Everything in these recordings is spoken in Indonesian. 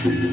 Thank you.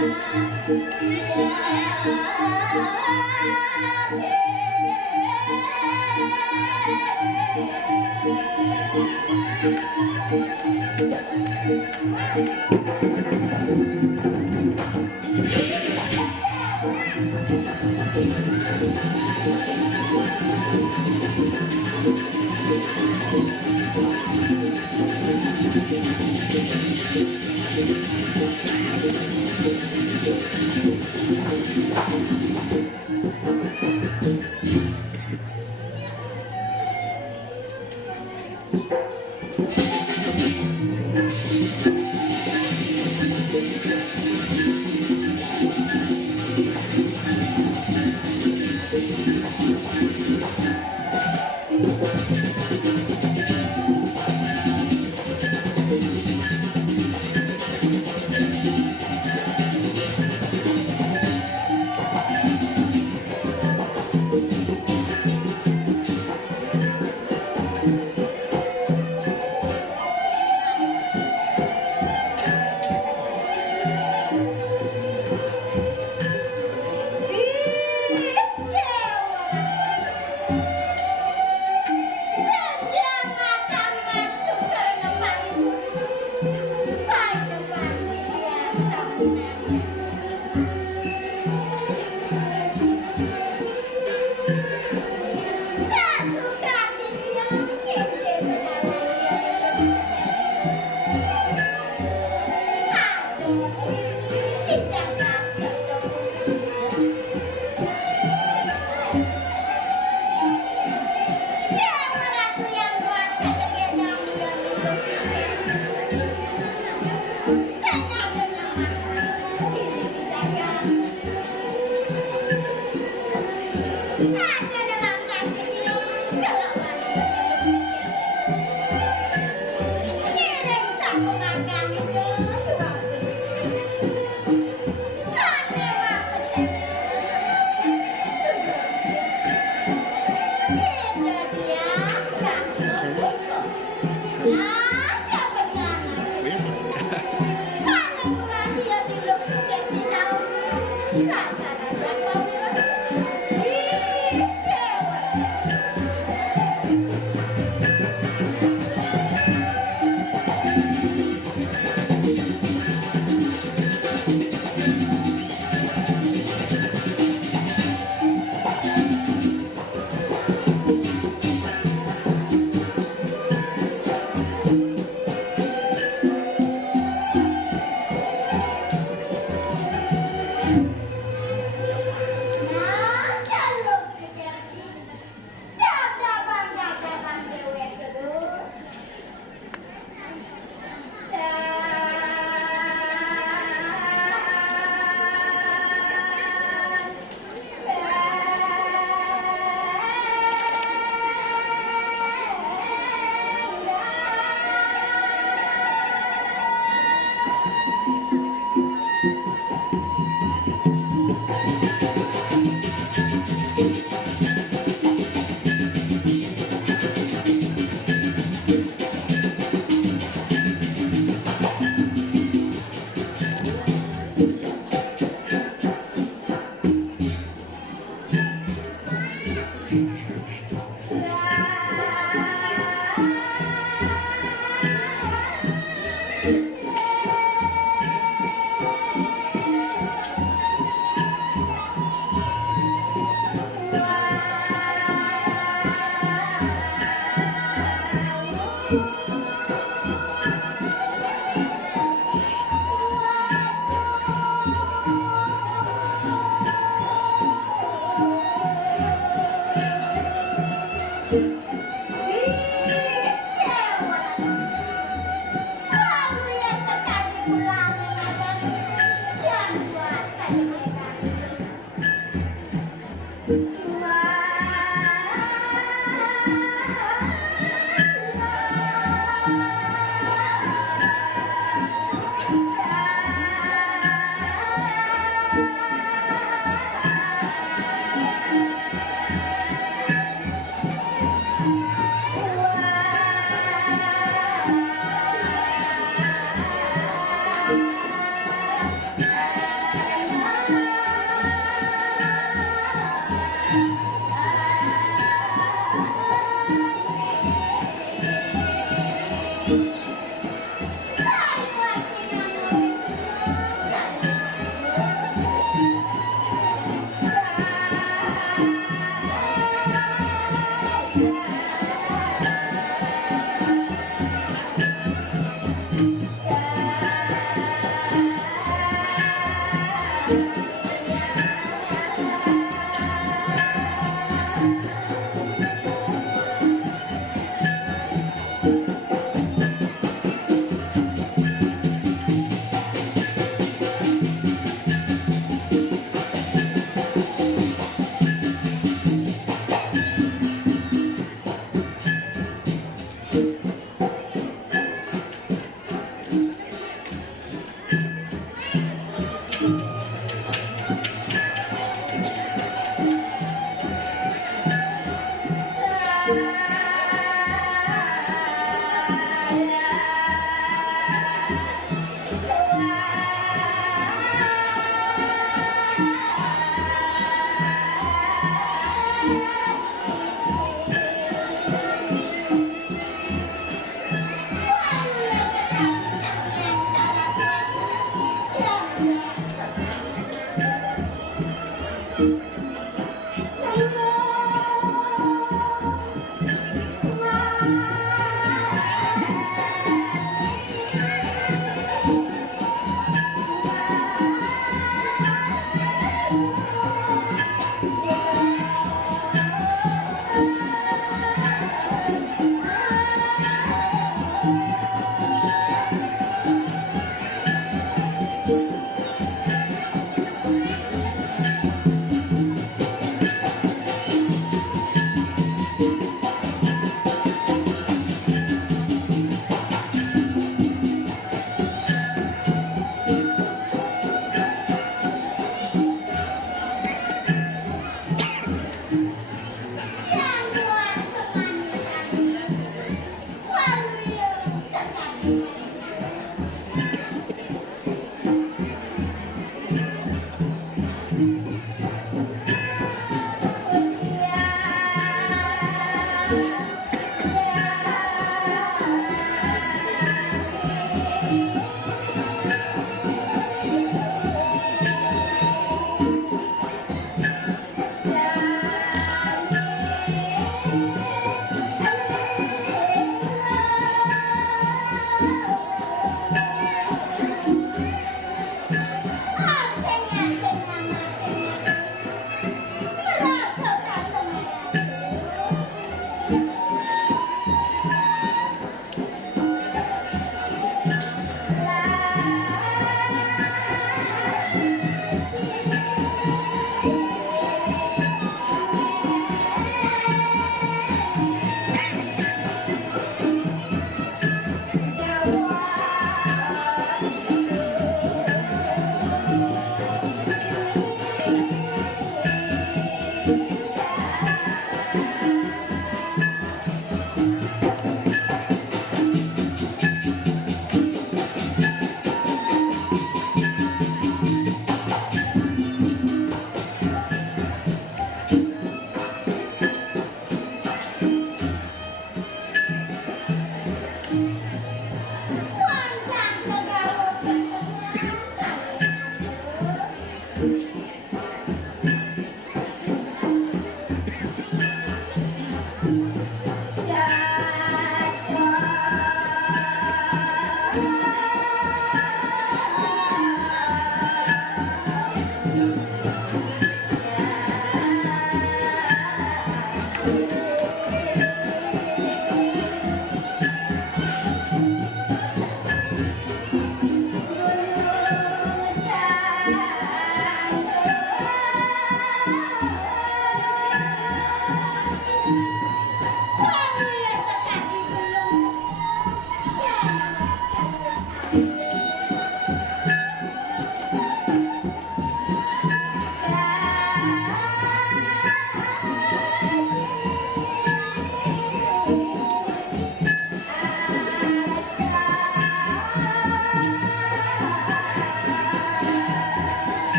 Senti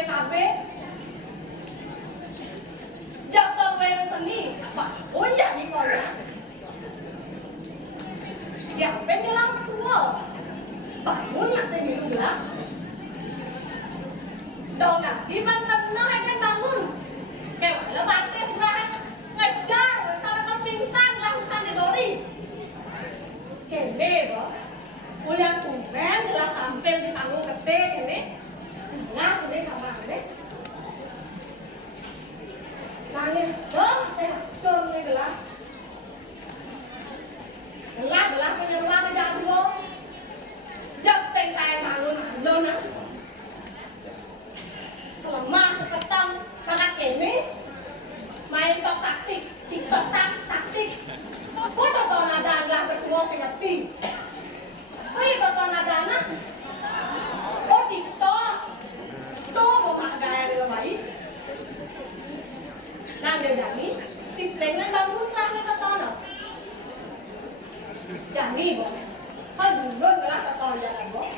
PKB. Jaksa lumayan seni, bangun jadi korea. Ya, penyelang tua. Bangun masih minum lah. Dong di bangun kan bangun. Kayak mana bantes lah ngejar sama ke pingsan langsung di dori. Kene boh. Ulian tumben telah tampil di panggung gede kene. Nah, ini kamar ini. Nangis dong, saya hancur nih gelah. Gelah penyerang ke jatuh. Jak sentai malun nah. Lemah petang makan kene. Main tok taktik, tiktok taktik. Bodoh nada gelah berdua sing ngerti. Wih, nada nah. Oh, tiktok. Tuh mau gaya di lemari. Nah, jadi si sengan bangun lah ke tono. Jadi, boh. Kan dulu lah ke tono jalan, boh.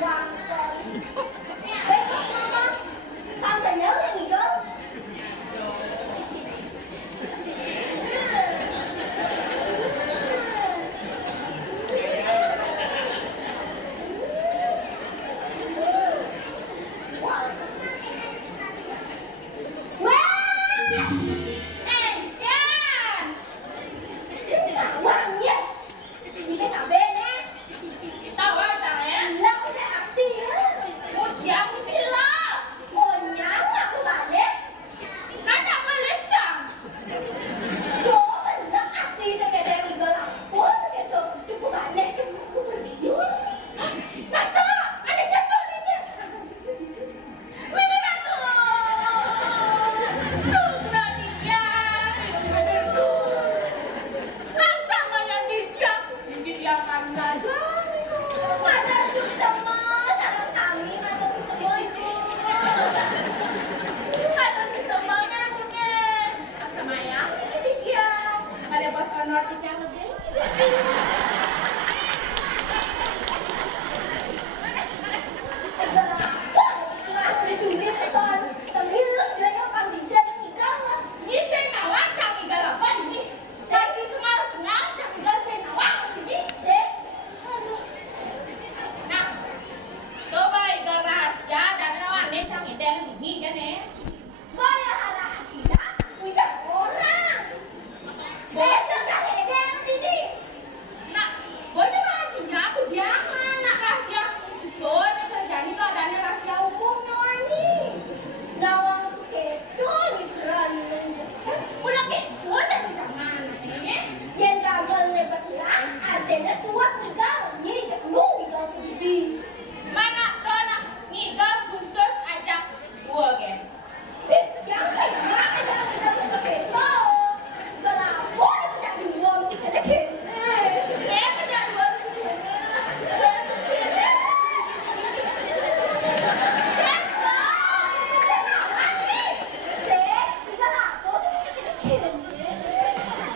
Hoàn toàn. Đấy, mama, con phải nhớ cái gì cơ? Wow. yang bunyi kan ya? Boleh rahasia, ujar orang. Bocor kahedeng ini. Nak, bocor rahasia aku jangan nak rahasia. Tuh, ini terjadi lo ada rahasia umum nih. Nawang tu kedo ni berani. Pulang ke, bocor jangan. Yang gagal lebat lah, adanya suap negara ni jauh negara putih. Mana tuh nak ngigau khusus ajak gua kan? Yang saya nak ada kita kedo. Kenapa kita jadi uang sih kita kedo? Kenapa jadi gua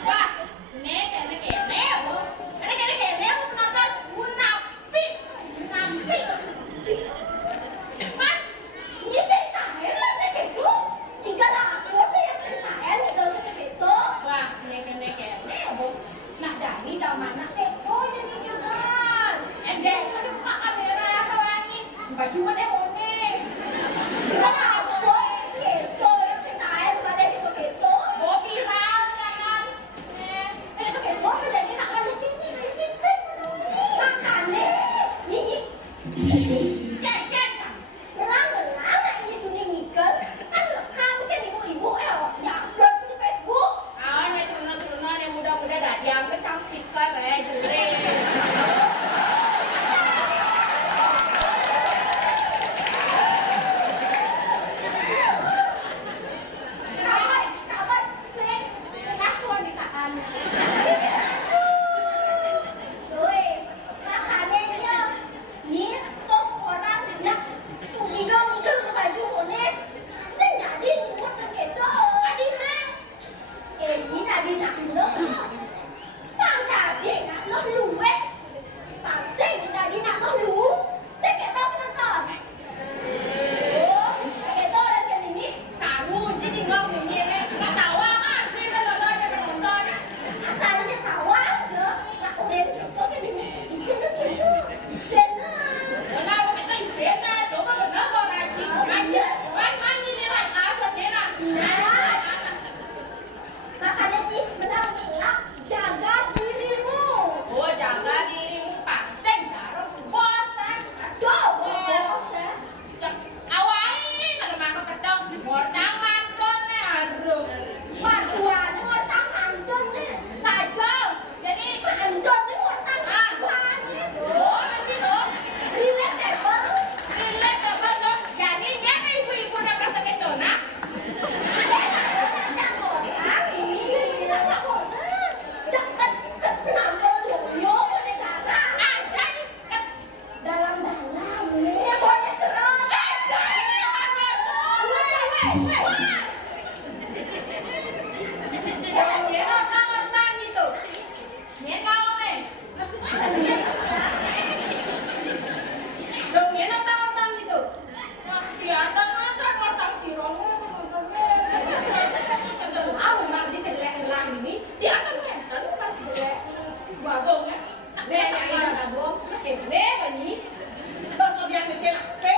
Wah, nek kene aku. Nek kene aku penonton munafik. Munafik. Man, ini saya lah nek itu. Wah, nek aku. Nak jadi zaman nak oh jadi jangan. Endek ada pak kamera apa lagi? Baju mana one? Mau viral kan? Itu kayak mau jadi nak kali sini kali tipis. Jangan. Awan ya turun-turun yang muda-muda dah diam kecam stiker jelek. Saru jadi ngomong ni nak tahu kan? Ni dah nonton. Asalnya tahu aja, nak udah kita kan ini bisa kita, bisa Kenapa kita istirahat? Coba kenapa nasi? Aja, kan ini lah asal ni nak. Makanya nih menang jaga dirimu. Oh jaga dirimu pasang cara bosan. Aduh, bosan. Awalnya kalau makan pedang, ngortang mantonnya aduh. Mantuannya ngortang mantonnya. Saja, jadi Mantonnya ngortang mantuannya. oh nanti loh. Relatable. Relate apa tuh? Jadi dia kan ibu-ibu nak rasa betul nak? Aja nih. Dalam-dalam ini boleh serem. Aja ini aja. Dia nonton itu. Dia tahu nih. Dong dia nonton itu. Dia nonton si Rono nontonnya. Aku nanti kelihatan ini. Dia nonton masih jelek. Bagong ya. Nek ada dong. Kene bani. Terus dia ngecel apa?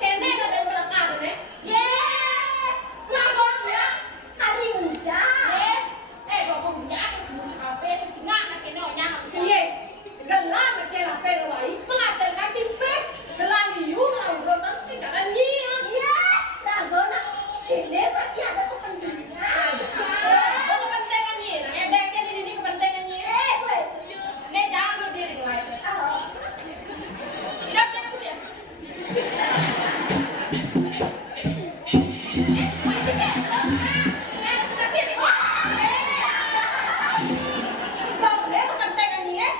Kene ada yang belakang nih. Ye. Bagong ya. Hari muda. Bagong ya. Apa itu singa nak kene onya. Ye. Gelang ngecel apa lagi? Menghasilkan tipis. Gelang liu lah urusan sih jangan nyium. Iya, Ragona. Kene masih ada kepentingan. Kok kepentingan nih? Nah, dek ini kepentingan nih. Gue. Nek jangan berdiri lagi. Oh. Tidak jangan sih. Bang, dia kepentingan nih ya.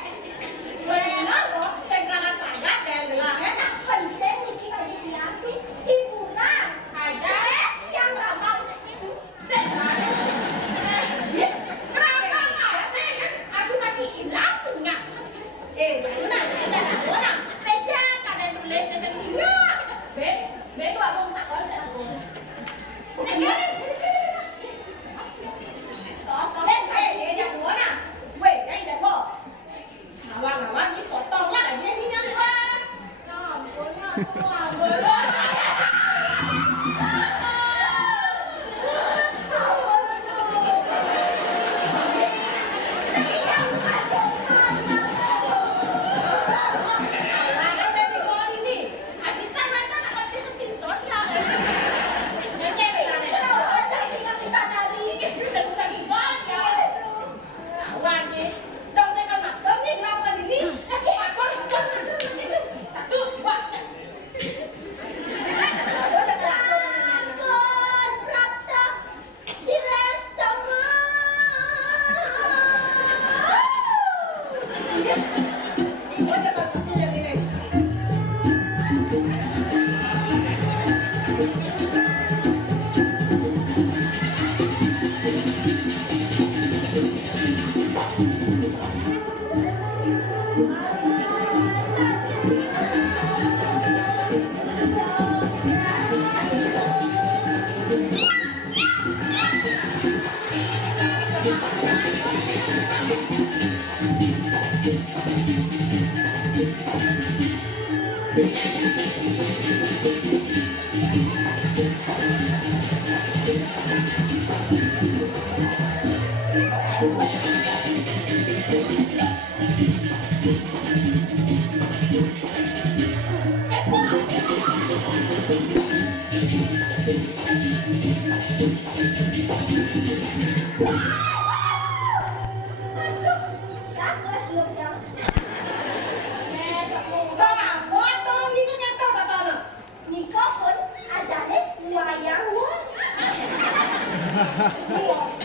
Kenapa? Saya berangkat pajak dan gelangnya. Penting nih kita dihiasi hiburan. Aja. Yang ramah. Kenapa nggak? Aku matiin lampu nggak? Mana? Mana? Leca, kada nulis dengan singa. Ben, abang tak kau tak aku. Ben, dia jangan mana? Weh, đây là cô. Ngawang, ini potong lah, dia tinggal dua. Nah, boleh. Aduh, gas belum yang. Tao à, bố tao đi có nhà tao đã tao nè. Nikah pun ada deh wayang wong.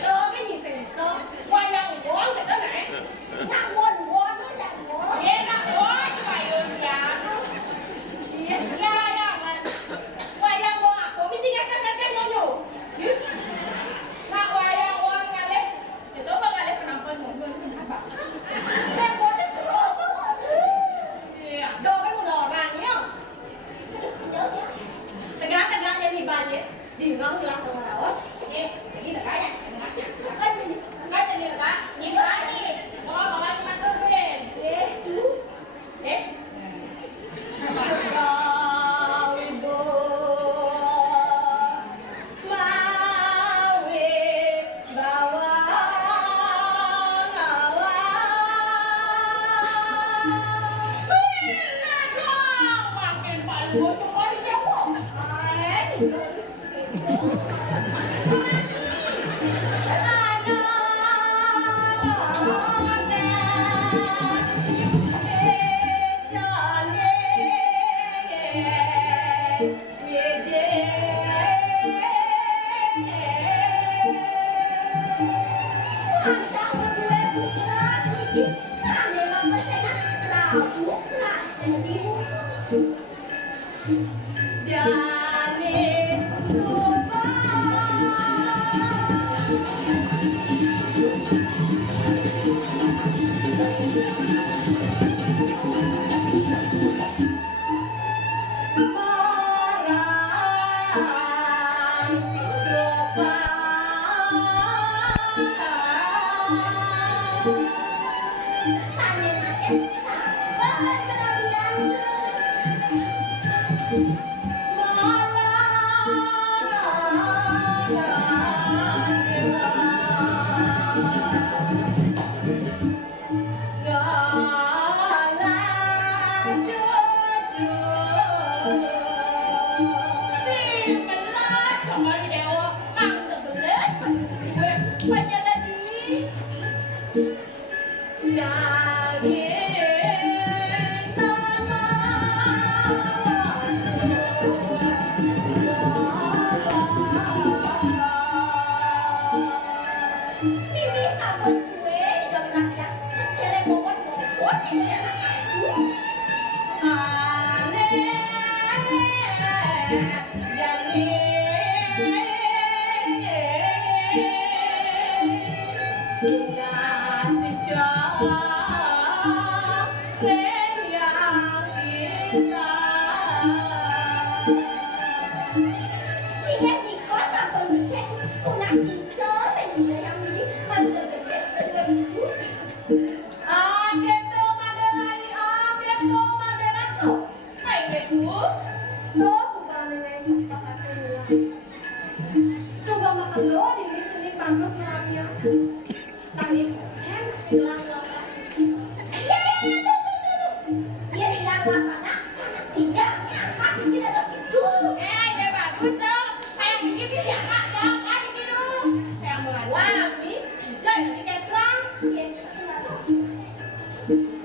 Tao cái gì xì xơ, quay ra một bố cái đó nè. Nak won won nó là won. Vậy đó, bố mày ơn dạ. Dạ dạ mà. Quay ra bố à, bố mới xin cái nhau nhủ. Nah, wayang wong ngale. Itu bang ngale penampilan mobil sempat. Tapi won itu seru banget. Iya, đồ cái một đỏ vàng nhá. Nhớ chưa? Tegak jadi banyak. Di ngang lang sama raos. Ini tegak ya, tegak ya. Kan ini. Tegak jadi tegak. Ini lagi. Mau makan cuma turunin. Tuh. Wibo. Mawe bawang awang. Bila dong makin palu coba dijawab. Nikah itu Pandang berdua putra sedikit sambil mempercepat Prabu Raja Dimu. Jani Sambil makan sampai berbulan. Ini sabun suwe jam rakyat cedere bobot ini anak aku. Tiga nikah sabun becek tunas hijau dan juga yang ini harga gede $2.000. Lo suka nengai sempat aku mulai. Suka makan lo di sini pantas melamia. Tadi kan masih lang-lang. Iya, tuh. Dia bilang lapangan, anak tidak ngangkat, tidak tersetuju. Dia bagus dong. Kayak gini bisa nggak dong? Kan ini dong. Kayak wah, ini hujan nanti kayak perang. Dia nggak tahu.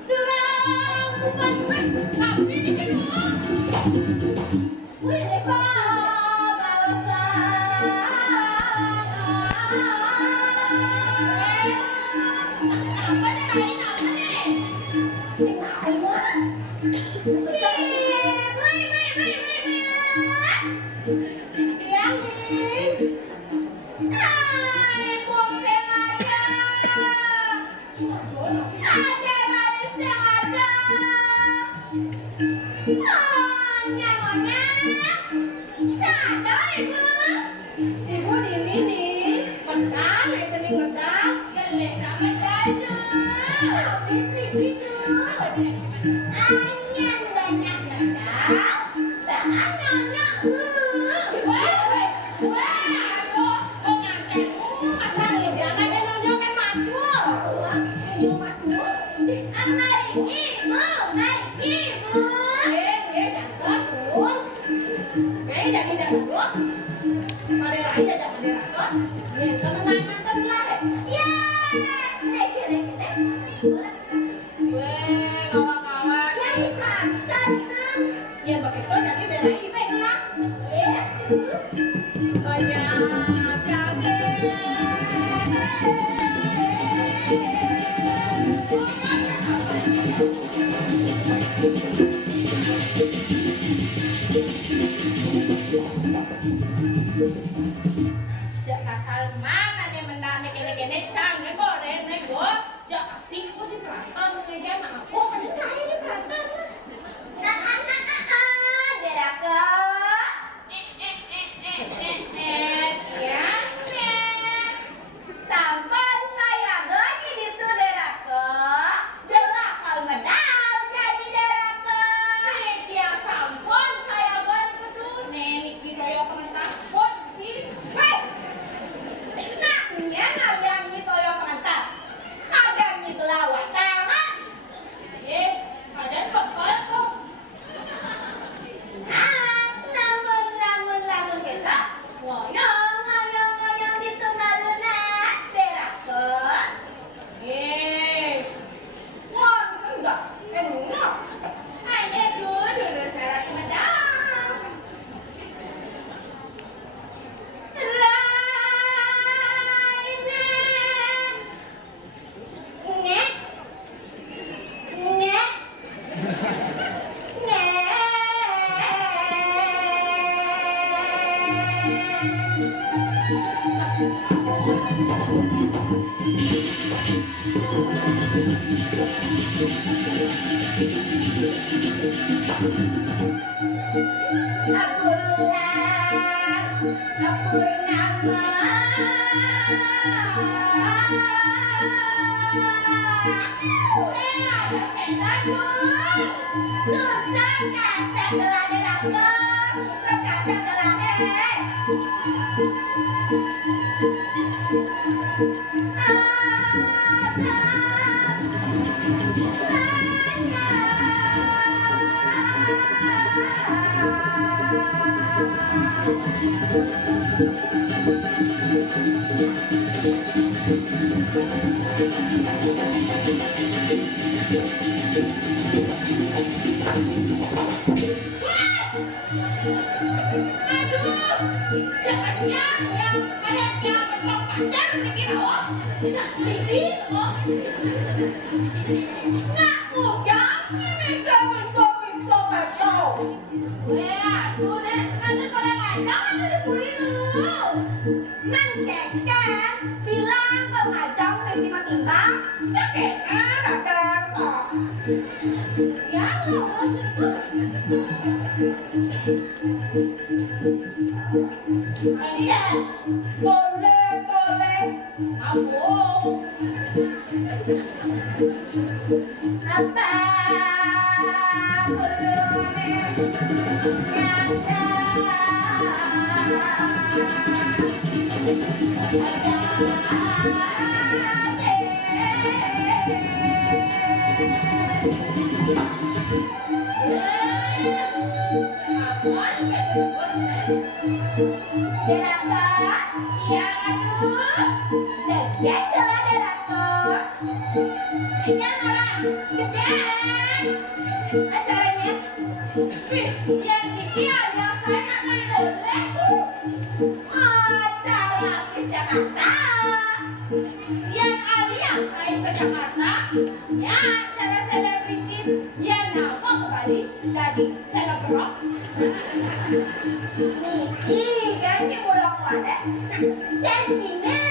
Derang, bukan gue. Tapi di sini. Wih, Deva. Sing naon? Betul. Iya nih. Hai, buang sengaja. Ada lagi sengaja. Nyamonya. Ada ibu. Ibu di sini. Pedal, jadi pedal. Gelek sama dada. Habis itu. Anyan banyak dada. Dan nyonya. Jak kasal mana nih mendane kene-kene canggih boleh nih gua. Jak asik kok di perantau nih dia nak apa kan kayak di perantau. Deraka. Ya. Sampun saya gani itu deraka. Jelak kalau ngedal jadi deraka. Dia sampun saya ban kudu nenek diroyo pentas pun sih. Hei, naknya ngalian gitu yang pentas. Kadang itu lawan tangan. Kadang bekal kok. Namun kita ngoyong gitu maluna deraka. Wah, enggak, enak. Hanya dulu syarat medang. Ih, ganti mulut ada. Sentimen,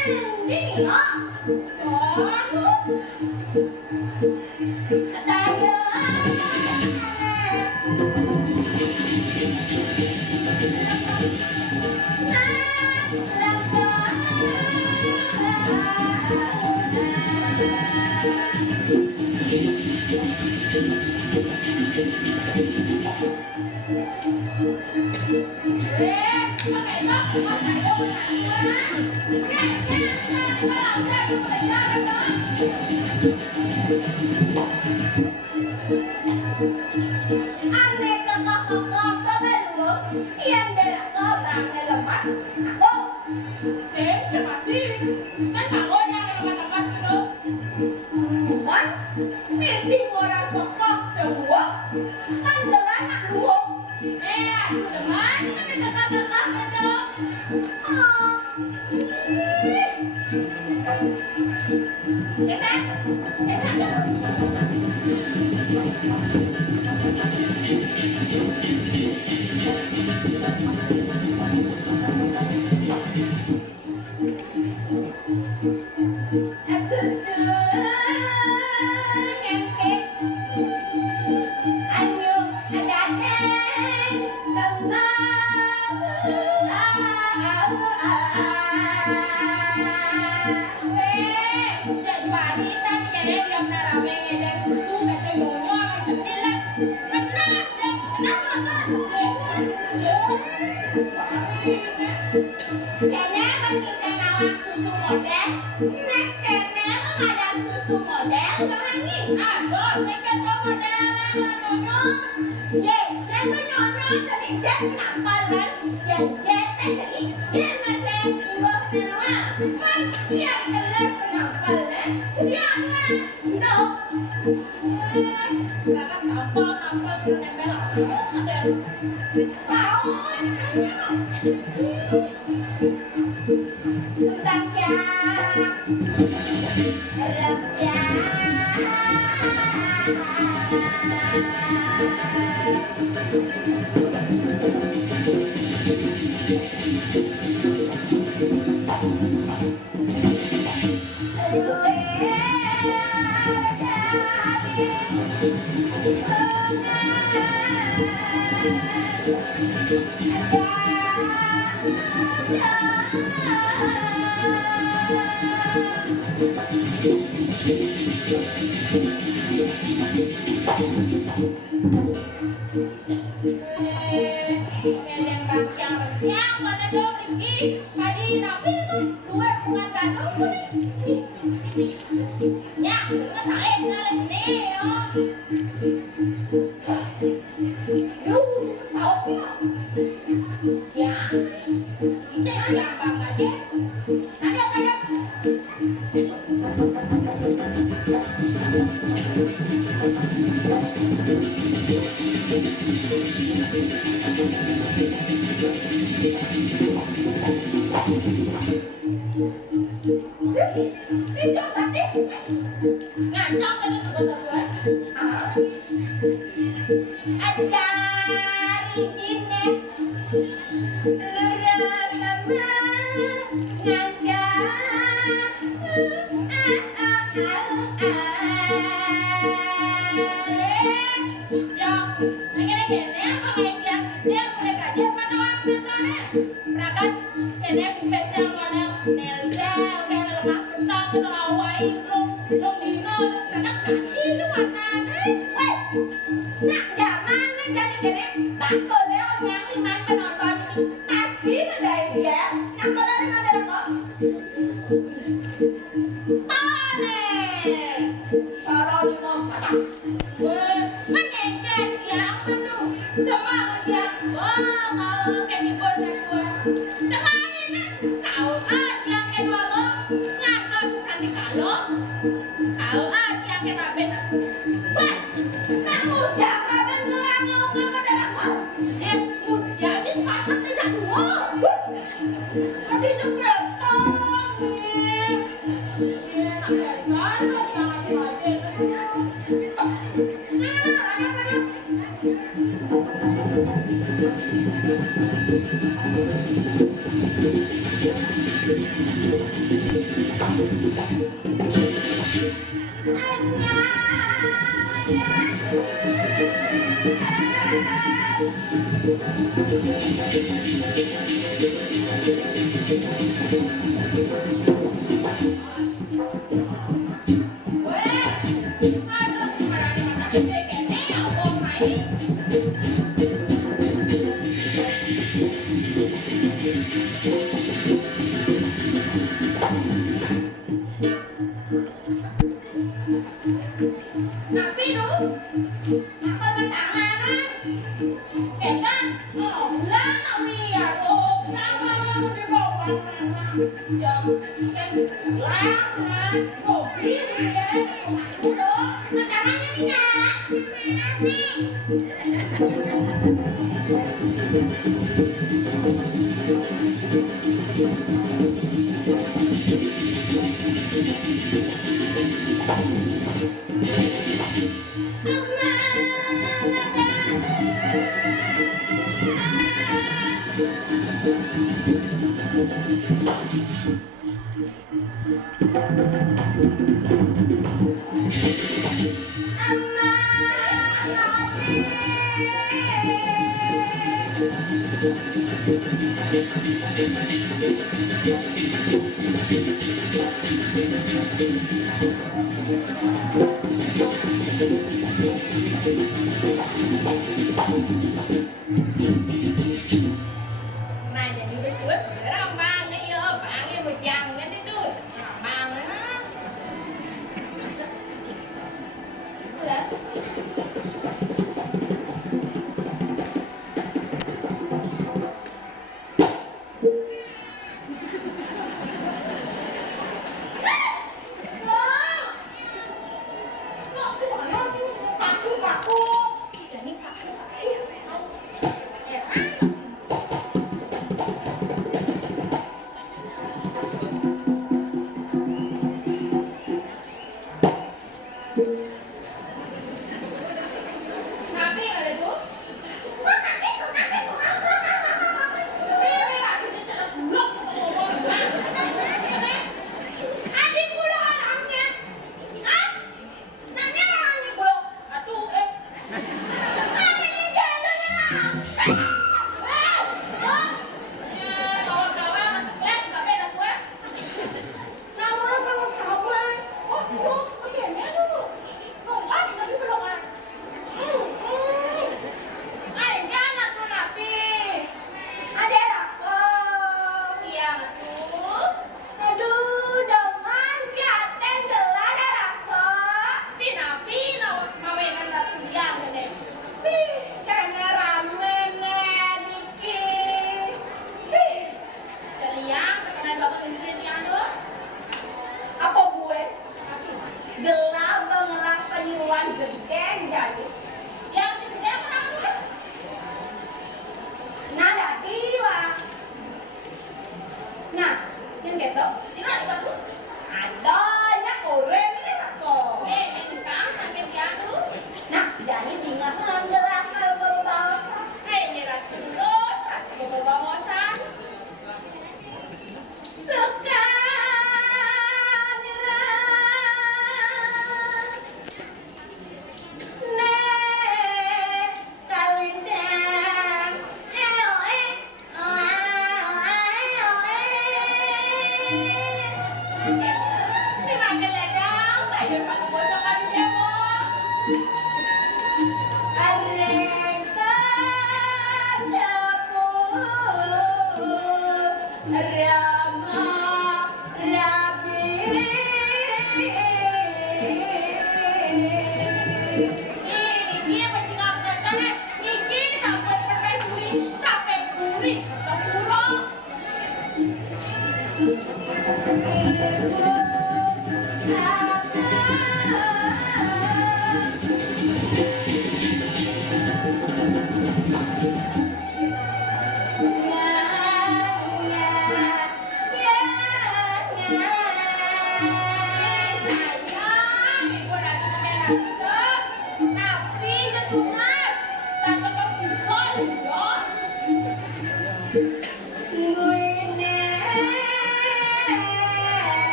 ini ya. Kamu. Tayo. Tapi nu, makan tangan. Kita lang ya, lang di bawah. Jam lang na, kopi ya, dulu. Makanannya ya. Này nhà đi với suốt, nó đang mang cái bạn em một chàng cái đấy chứ, mang nữa. Tapi ada tuh. Kok sakit? Ini lagi cara bulog ngomong. Adik bulog anaknya. Hah? Nanya orangnya bulog. Atuh ini gendongnya lah. Kawan-kawan, les babe dah gue. Nama lo sama kamu. Oh, lu kayaknya tuh. Nongkat tapi belum ada. Aja anak lu napi. Ada apa? Iya tuh. Aduh, doman katen gelar ada apa? Napi mama yang ada tuyang gede. Karena ramen Niki. Jaliang terkena bapak istri yang lu. Apa gue? Gelap mengelang penyuruan genteng jadi. Yang si genteng menang gue? Nada tiwa. Nah, yang gitu. Ini ada kamu? Adanya oren ini aku. Ini kan sampai dia tuh. Nah, jadi ingat gelap bawa-bawa. Ini ratu dulu, ratu bawa-bawa. Suka. Gue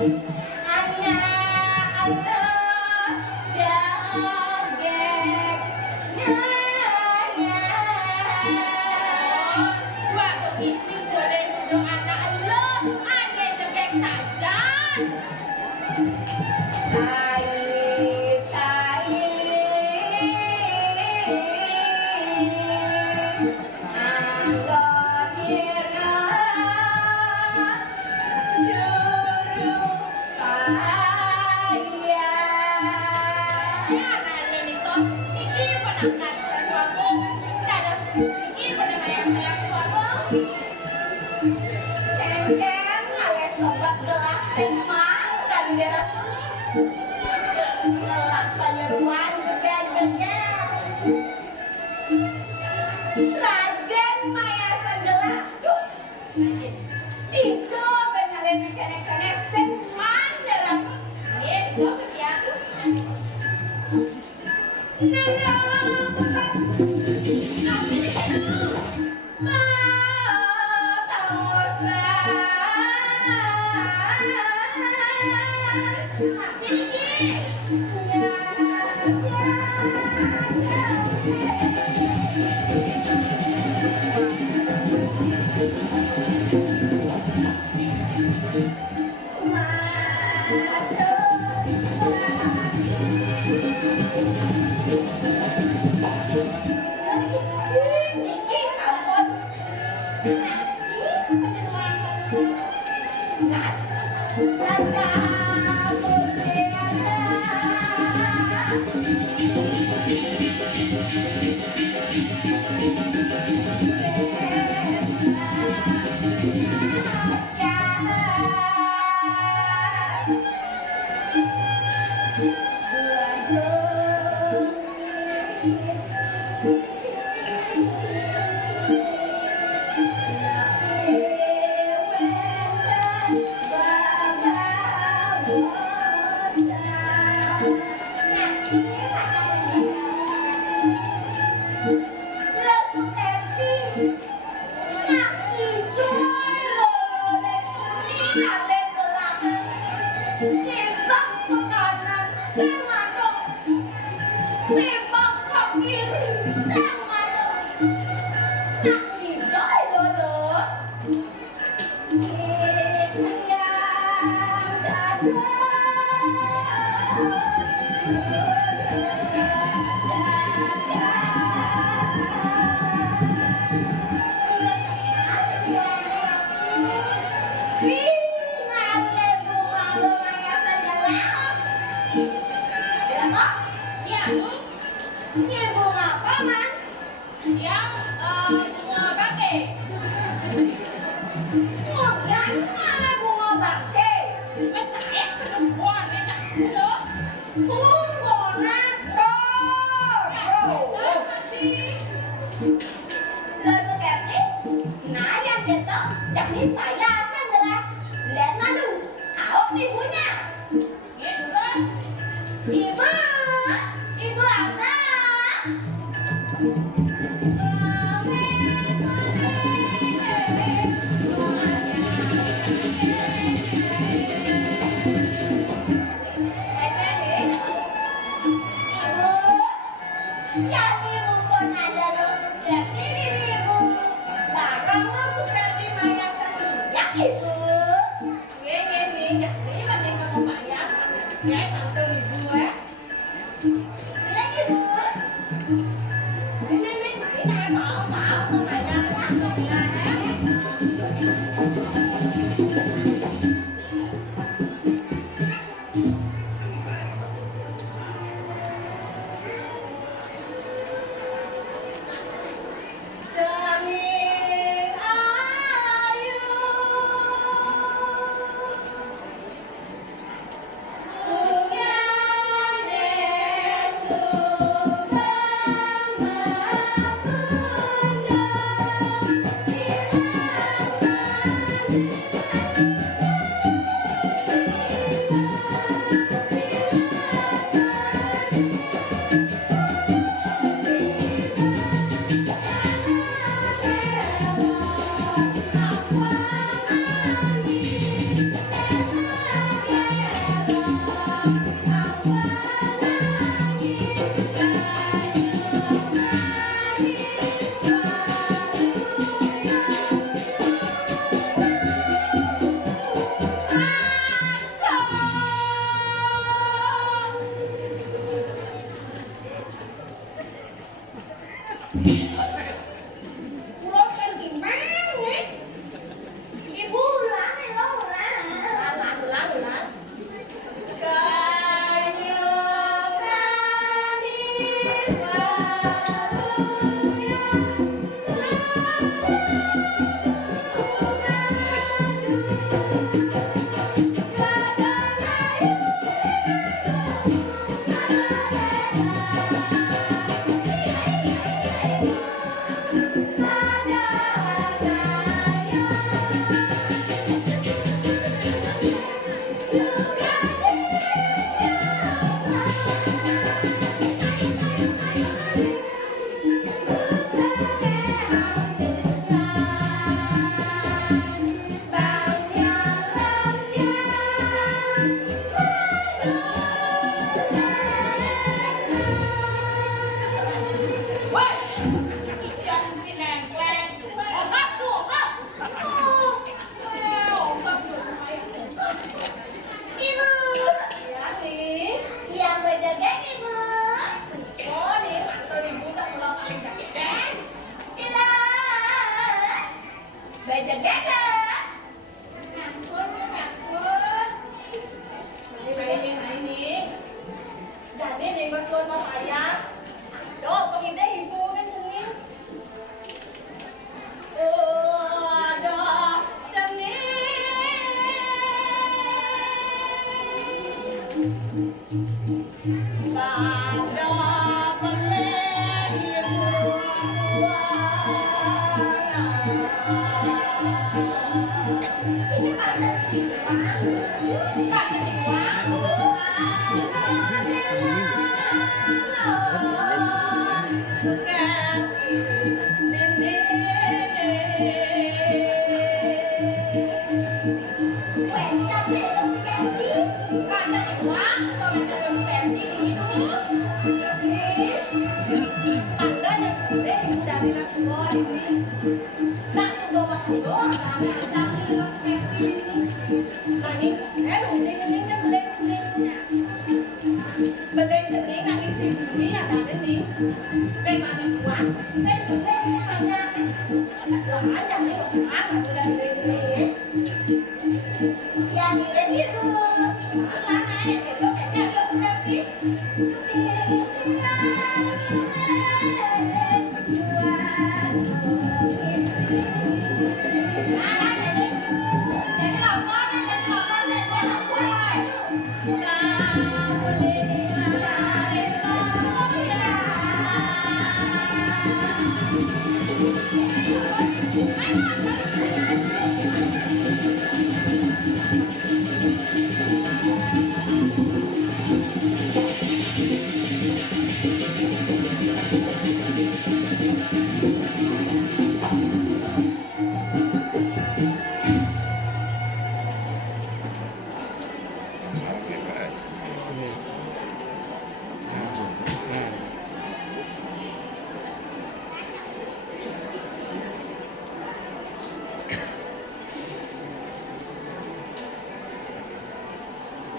Dua istri boleh nuduh anak lo, aneh jebek saja. Ya, anak lo nih toh, iki pada ngajar suamu, tidak ada iki pada mayang-mayang suamu. Raden Maya Sanggala, duh, itu bengalin kene-kene seman dalam Ini gua ya. Tapi iki ya, bunga apa, Man? yang bunga bangke. Yang mana bunga bangke? Wes saya perempuan ya tak dulu. Bunga Masih. Lalu kati, nah yang itu jadi payasan adalah lihat lalu, tahu ibunya. Ya dulu. Ibu, ibu anak. Jadi mumpun ada lo Supriyati ini ibu, barang lo Supriyati Maya Satria ibu. Ini jadi mending kamu Maya, ya tante ibu Beda-beda. Ngampun, ngampun. Mainin. Jadi nih Mas Tuan Mas Ayas. Dok, pengide ibu kan cening. Ada cening. Pada peleh ibu ini pada Beli cening nang isi bumi ada nih. Bagaimana kuat? Saya beli banyak. Lah ada nih orang udah beli cening. Yang ini ibu. Lah naik itu kayaknya lo seperti. Dua.